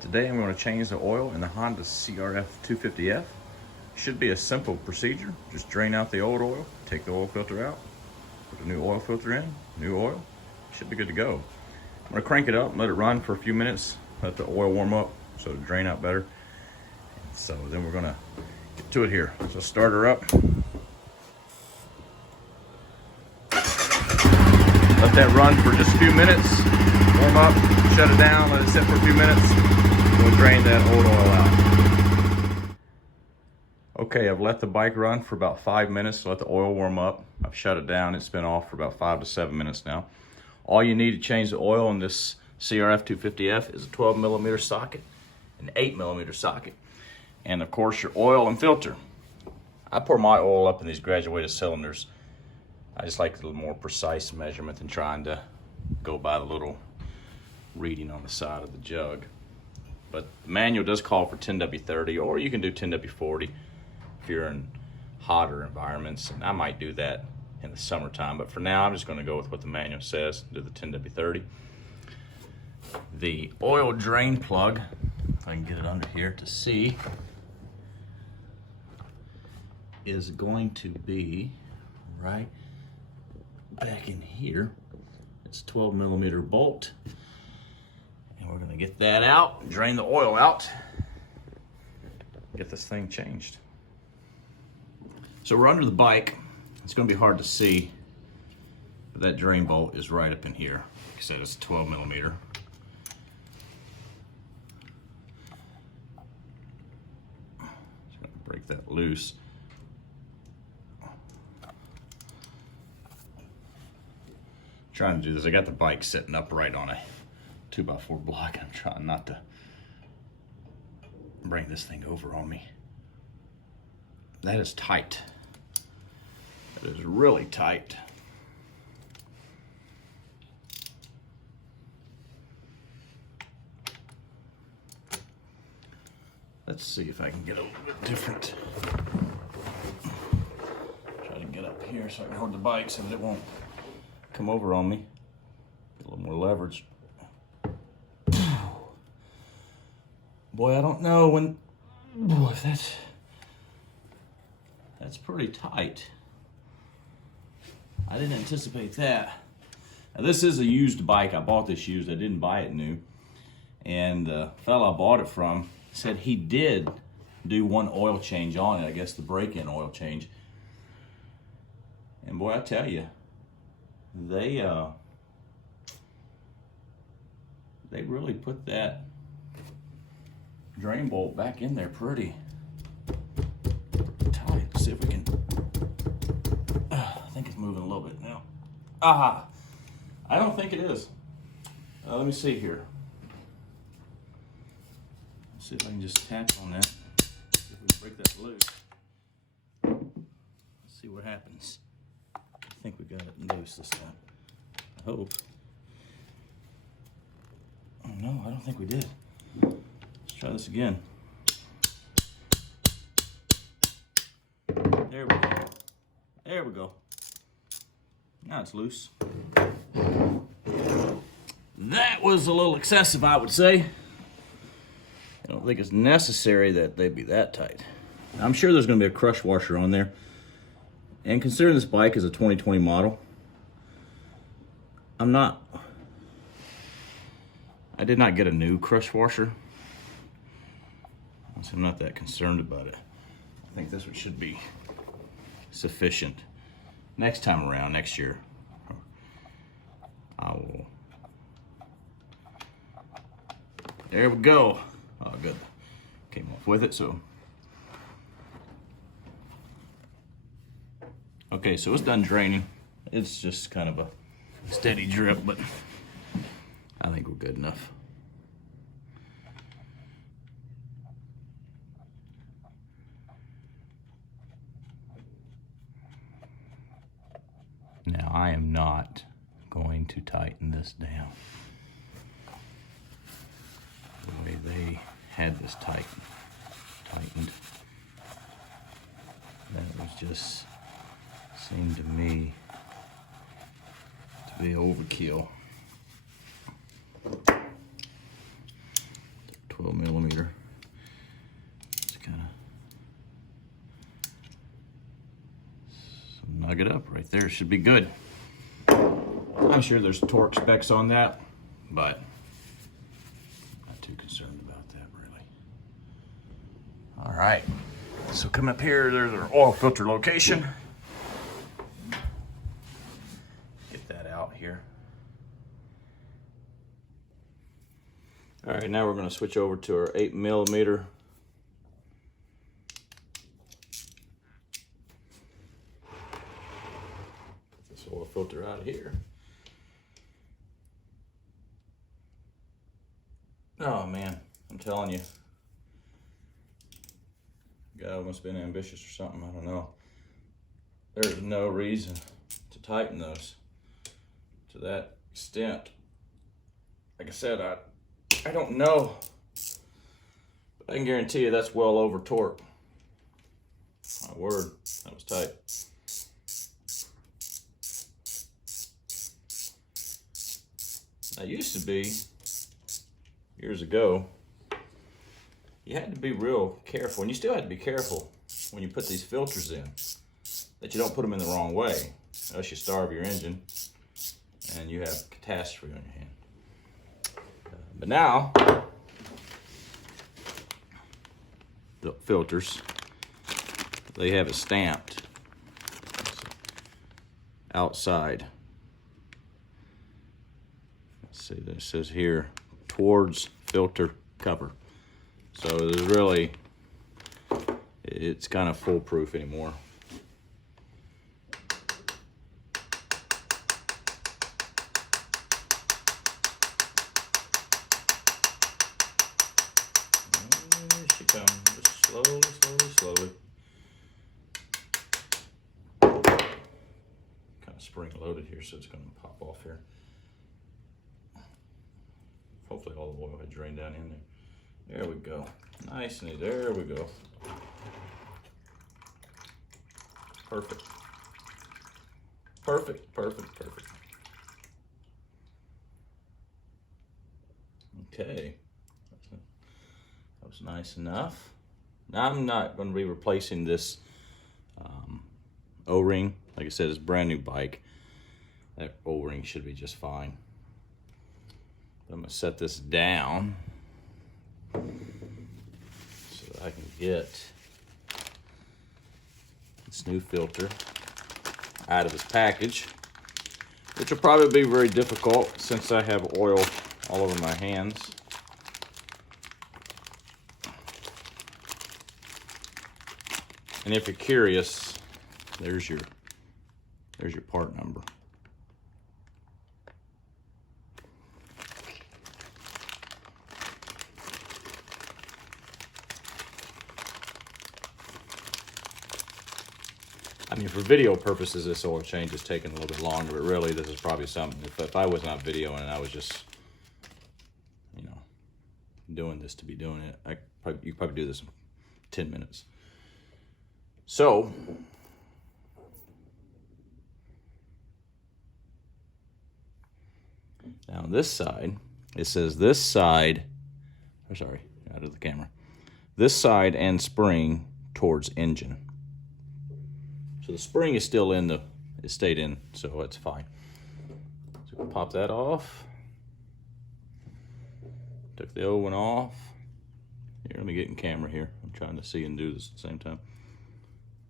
Today I'm going to change the oil in the Honda CRF250F. Should be a simple procedure. Just drain out the old oil, take the oil filter out, put the new oil filter in, new oil. Should be good to go. I'm going to crank it up, let it run for a few minutes, let the oil warm up so it'll drain out better. So then we're going to get to it here. So start her up. Let that run for just a few minutes, warm up, shut it down, let it sit for a few minutes. We'll drain that old oil out. Okay, I've let the bike run for about 5 minutes to let the oil warm up. I've shut it down. It's been off for about 5 to 7 minutes now. All you need to change the oil in this CRF250F is a 12mm socket, an 8mm socket, and of course your oil and filter. I pour my oil up in these graduated cylinders. I just like a little more precise measurement than trying to go by the little reading on the side of the jug. But the manual does call for 10W30, or you can do 10W40 if you're in hotter environments, and I might do that in the summertime. But for now, I'm just going to go with what the manual says, do the 10W30. The oil drain plug, if I can get it under here to see, is going to be right back in here. It's a 12mm bolt. And we're gonna get that out, drain the oil out, get this thing changed. So we're under the bike. It's gonna be hard to see, but that drain bolt is right up in here. Like I said, it's a 12mm. Just gonna break that loose. Trying to do this, I got the bike sitting upright on a 2x4 block. I'm trying not to bring this thing over on me. That is tight. That is really tight. Let's see if I can get a little bit different. Try to get up here so I can hold the bike so that it won't come over on me. Get a little more leverage. Boy, I don't know when. Boy, that's pretty tight. I didn't anticipate that. Now, this is a used bike. I bought this used. I didn't buy it new. And the fella I bought it from said he did do one oil change on it. I guess the break-in oil change. And boy, I tell you, they really put that drain bolt back in there pretty tight. Let's see if we can. I think it's moving a little bit now. Aha! I don't think it is. Let me see here. Let's see if I can just tap on that. See if we break that loose. Let's see what happens. I think we got it loose this time. I hope. Oh no, I don't think we did. Let's try this again. There we go. There we go. Now it's loose. That was a little excessive, I would say. I don't think it's necessary that they be that tight. I'm sure there's going to be a crush washer on there. And considering this bike is a 2020 model, I did not get a new crush washer, so I'm not that concerned about it. I think this one should be sufficient. Next time around, next year, I will. There we go. Oh, good. Came off with it, so. Okay, so it's done draining. It's just kind of a steady drip, but I think we're good enough. Now, I am not going to tighten this down the way they had this tightened. That was just seemed to me to be overkill. 12 right there should be good. I'm sure there's torque specs on that, but not too concerned about that really. All right, so come up here, there's our oil filter location. Get that out here. All right, now we're going to switch over to our 8mm. Put this oil filter out of here. Oh man, I'm telling you. God must have been ambitious or something, I don't know. There's no reason to tighten those to that extent. Like I said, I don't know, but I can guarantee you that's well over torque. My word, that was tight. That used to be, years ago, you had to be real careful, and you still had to be careful when you put these filters in, that you don't put them in the wrong way, else you starve your engine and you have catastrophe on your hand. But now, the filters, they have it stamped outside. Let's see, this says here, towards filter cover. So there's really, it's kind of foolproof anymore. Just slowly, slowly, slowly. Kind of spring loaded here, so it's going to pop off here. Hopefully all the oil had drained down in there. There we go. Nice and easy. There we go. Perfect. Perfect, perfect, perfect. Okay. That was nice enough. Now I'm not going to be replacing this O-ring. Like I said, it's a brand new bike. That O-ring should be just fine. But I'm going to set this down so that I can get this new filter out of this package, which will probably be very difficult since I have oil all over my hands. And if you're curious, there's your part number. I mean, for video purposes, this oil change is taking a little bit longer, but really this is probably something, if I was not videoing and I was just, you know, doing this to be doing it, you could probably do this in 10 minutes. So, now on this side, it says this side, oh, sorry, out of the camera, this side and spring towards engine. So the spring is still in the, it stayed in, so it's fine. So we'll pop that off. Took the old one off. Here, let me get in camera here. I'm trying to see and do this at the same time.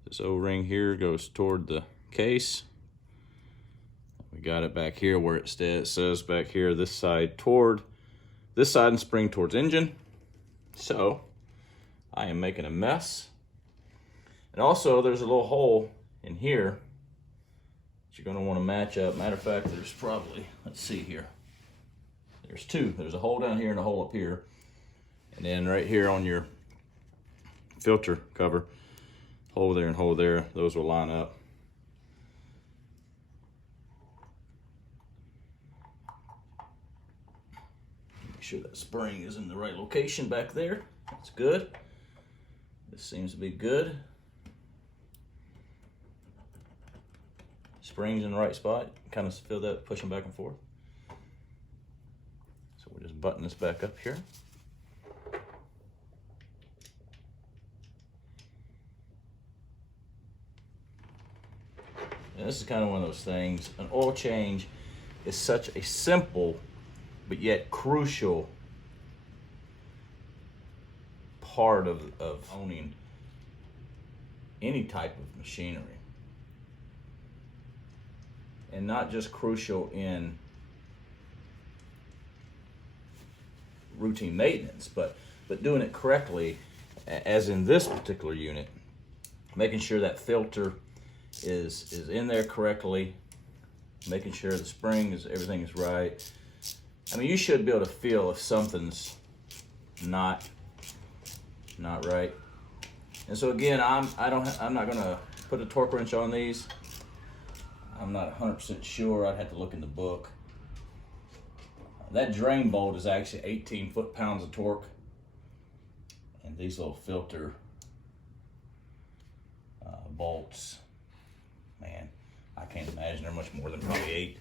This O-ring here goes toward the case. We got it back here where it says back here, this side and spring towards engine. So I am making a mess. And also there's a little hole in here that you're going to want to match up. Matter of fact, there's probably, let's see here. There's two. There's a hole down here and a hole up here. And then right here on your filter cover, hole there and hole there, those will line up. Make sure that spring is in the right location back there. That's good. This seems to be good. Spring's in the right spot. Kind of feel that pushing back and forth. So we'll just button this back up here. And this is kind of one of those things. An oil change is such a simple but yet crucial part of owning any type of machinery. And not just crucial in routine maintenance, but doing it correctly, as in this particular unit, making sure that filter is in there correctly, making sure the spring is, everything is right. I mean, you should be able to feel if something's not right. And so again, I'm not gonna put a torque wrench on these. I'm not 100% sure. I'd have to look in the book. That drain bolt is actually 18 foot-pounds of torque. And these little filter bolts, man, I can't imagine they're much more than probably 8.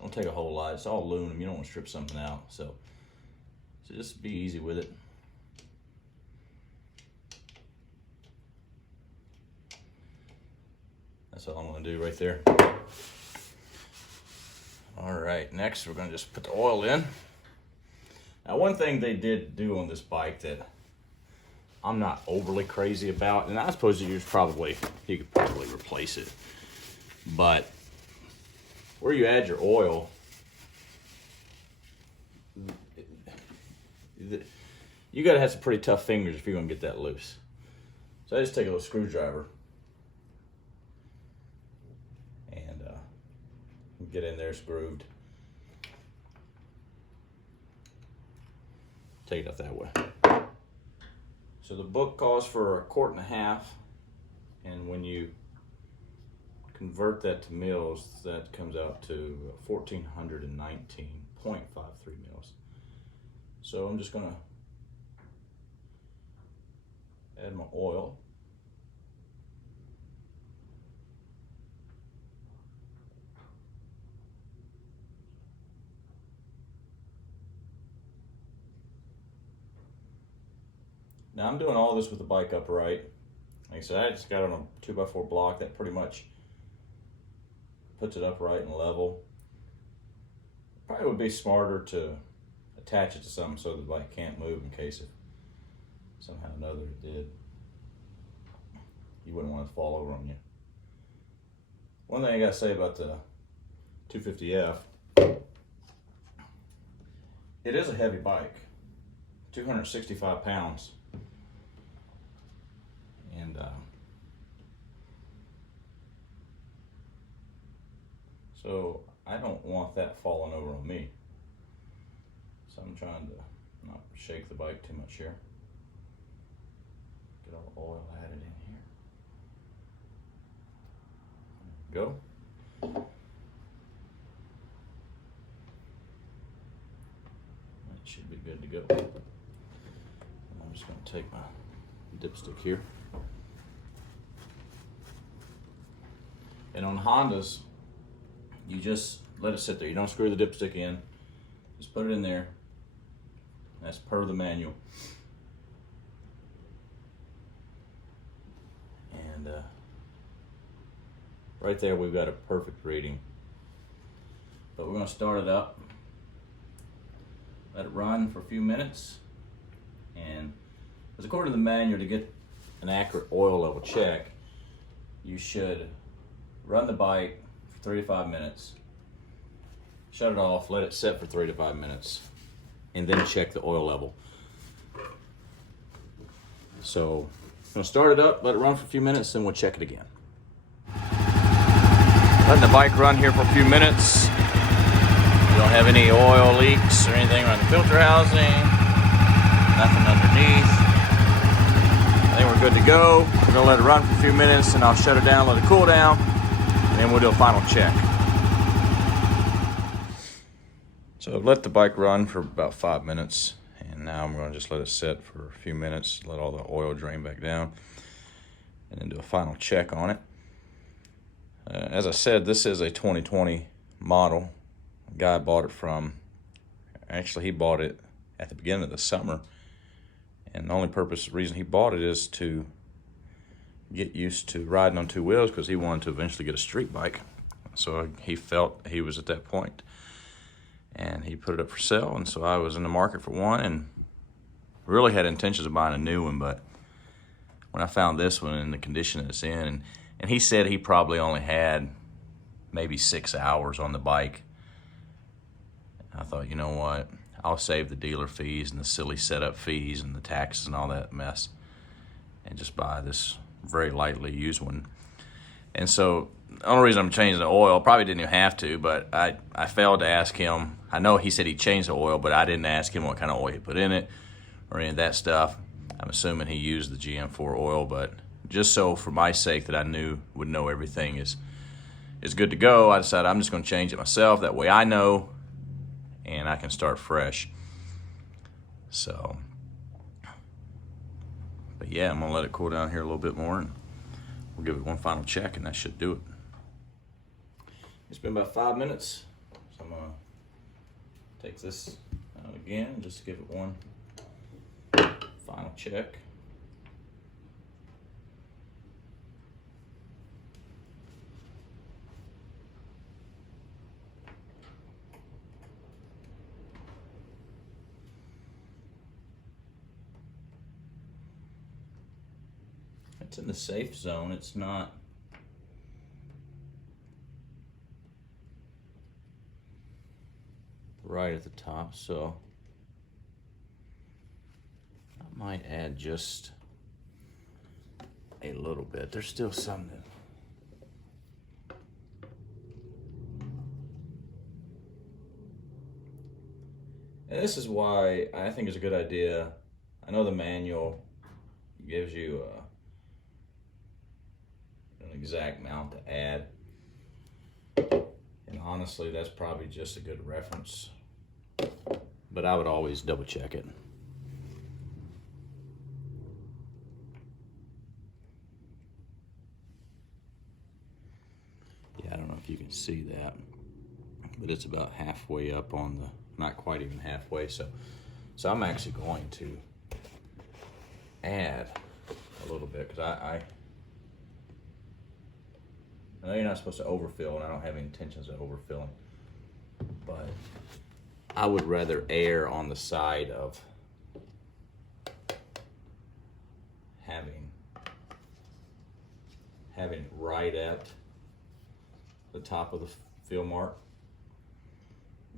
Don't take a whole lot. It's all aluminum. You don't want to strip something out. So just be easy with it. That's all I'm going to do right there. All right, next we're going to just put the oil in. Now, one thing they did do on this bike that I'm not overly crazy about, and I suppose you could probably replace it, but where you add your oil, you got to have some pretty tough fingers if you're going to get that loose. So I just take a little screwdriver get in there, it's grooved. Take it out that way. So the book calls for 1.5 quarts, and when you convert that to mils, that comes out to 1,419.53 mils. So I'm just gonna add my oil. Now I'm doing all this with the bike upright. Like I said, I just got on a 2x4 block that pretty much puts it upright and level. Probably would be smarter to attach it to something so the bike can't move in case if somehow or another it did. You wouldn't want it to fall over on you. One thing I gotta say about the 250F, it is a heavy bike, 265 pounds. And so I don't want that falling over on me. So I'm trying to not shake the bike too much here. Get all the oil added in here. There we go. That should be good to go. I'm just going to take my dipstick here. And on Hondas, you just let it sit there. You don't screw the dipstick in. Just put it in there. That's per the manual. And right there, we've got a perfect reading. But we're going to start it up. Let it run for a few minutes. And as according to the manual, to get an accurate oil level check, you should run the bike for 3 to 5 minutes, shut it off, let it sit for 3 to 5 minutes, and then check the oil level. So I'm gonna start it up, let it run for a few minutes, then we'll check it again. Letting the bike run here for a few minutes. We don't have any oil leaks or anything around the filter housing, nothing underneath. I think we're good to go. We're gonna let it run for a few minutes and I'll shut it down, let it cool down, and then we'll do a final check. So I've let the bike run for about 5 minutes, and now I'm gonna just let it sit for a few minutes, let all the oil drain back down, and then do a final check on it. As I said, this is a 2020 model. The guy I bought it from, actually he bought it at the beginning of the summer, and the only reason he bought it is to get used to riding on two wheels because he wanted to eventually get a street bike. So he felt he was at that point, and he put it up for sale. And so I was in the market for one, and really had intentions of buying a new one. But when I found this one in the condition it's in, and he said he probably only had maybe 6 hours on the bike, I thought, you know what, I'll save the dealer fees and the silly setup fees and the taxes and all that mess and just buy this very lightly used one. And so the only reason I'm changing the oil, probably didn't even have to, but I failed to ask him. I know he said he changed the oil, but I didn't ask him what kind of oil he put in it or any of that stuff. I'm assuming he used the GM4 oil, but just so for my sake that I would know everything is good to go, I decided I'm just going to change it myself. That way I know and I can start fresh. So, but yeah, I'm going to let it cool down here a little bit more, and we'll give it one final check, and that should do it. It's been about 5 minutes, so I'm going to take this out again and just give it one final check. It's in the safe zone. It's not right at the top, so I might add just a little bit. There's still some that and this is why I think it's a good idea. I know the manual gives you an exact amount to add, and honestly that's probably just a good reference, but I would always double check it. Yeah, I don't know if you can see that, but it's about halfway up on the, not quite even halfway, so I'm actually going to add a little bit, because I know you're not supposed to overfill, and I don't have any intentions of overfilling, but I would rather err on the side of having it right at the top of the fill mark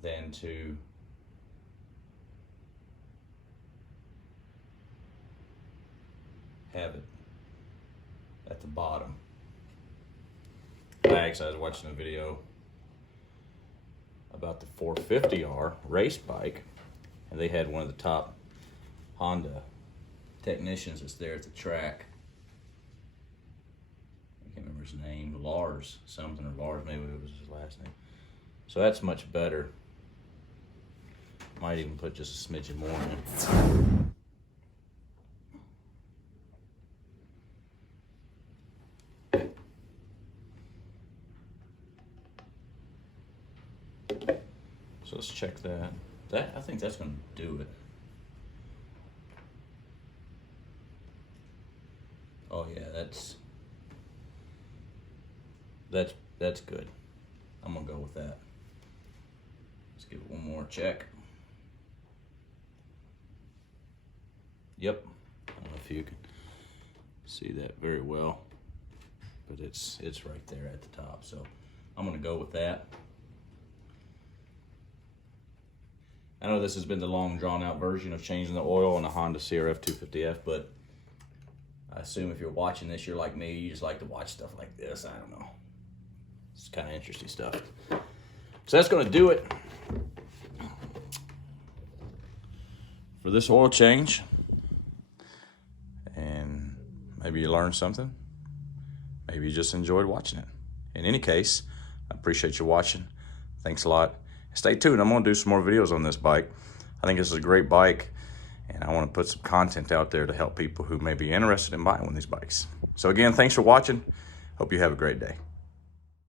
than to have it at the bottom. I was watching a video about the 450R race bike, and they had one of the top Honda technicians that's there at the track. I can't remember his name, Lars something, or Lars, maybe it was his last name. So that's much better. Might even put just a smidgen more in it. So let's check that. I think that's going to do it. Oh yeah, that's good. I'm gonna go with that. Let's give it one more check. Yep. I don't know if you can see that very well, but it's right there at the top. So I'm gonna go with that. I know this has been the long drawn out version of changing the oil on the Honda CRF250F, but I assume if you're watching this, you're like me, you just like to watch stuff like this. I don't know. It's kind of interesting stuff. So that's going to do it for this oil change. And maybe you learned something. Maybe you just enjoyed watching it. In any case, I appreciate you watching. Thanks a lot. Stay tuned. I'm going to do some more videos on this bike. I think this is a great bike, and I want to put some content out there to help people who may be interested in buying one of these bikes. So again, thanks for watching. Hope you have a great day.